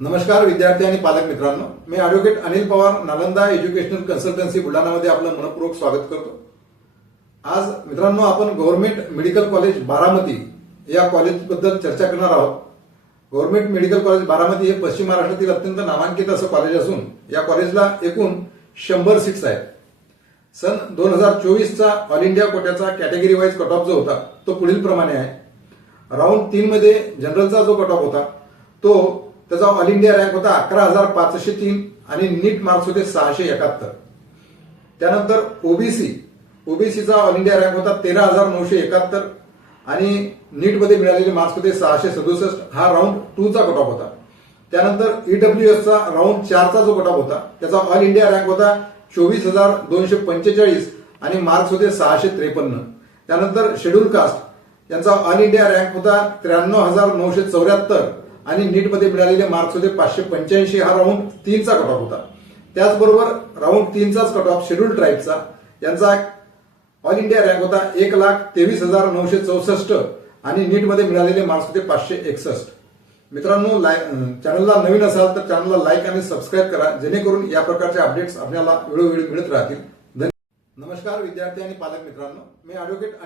नमस्कार विद्यार्थी आणि पालक मित्रांनो, मी advocate Anil Pawar, Nalanda educational consultancy बुलढाणामध्ये आपलं मनपूर्वक स्वागत करतो। आज मित्रांनो आपण गव्हर्नमेंट मेडिकल कॉलेज बारामती या कॉलेजबद्दल चर्चा करणार आहोत। गव्हर्नमेंट मेडिकल कॉलेज बारामती हे पश्चिम महाराष्ट्रातील अत्यंत नामांकित असं कॉलेज असून या कॉलेजला एकूण 100 सीट्स आहेत। सन 2024 चा ऑल इंडिया कोट्याचा कॅटेगरी वाईज कट ऑफ जो होता तो पुढील प्रमाणे आहे। राऊंड 3 मध्ये जनरलचा जो कट ऑफ होता तो त्याचा ऑल इंडिया रँक होता 11,503 आणि नीट मार्क्स होते 671। त्यानंतर ओबीसीचा ऑल इंडिया रँक होता 13,971 आणि नीट मध्ये मिळालेले मार्क्स होते 667। हा राऊंड 2 चा कट ऑफ होता। त्यानंतर ईडब्ल्यूएसचा राऊंड 4 चा जो कट ऑफ होता त्याचा ऑल इंडिया रँक होता 24,245 आणि मार्क्स होते 653। त्यानंतर शेड्यूल कास्ट यांचा ऑल इंडिया रँक होता 93,974 आणि नीट मध्ये मिळालेले मार्क्स होते 585। हा राऊंड 3 चा कट ऑफ होता। त्याचबरोबर राऊंड 3 चाच कट ऑफ शेड्यूल ट्राईबचा यांचा ऑल इंडिया रँक होता 1,23,964 आणि नीट मध्ये मिळालेले मार्क्स होते 561। मित्रांनो, चॅनलला नवीन असाल तर चॅनलला लाईक आणि सबस्क्राईब करा, जेणेकरून या प्रकारचे अपडेट्स आपल्याला वेळोवेळी मिळत राहतील। नमस्कार विद्यार्थी आणि पालक मित्रांनो, मी ॲडव्होकेट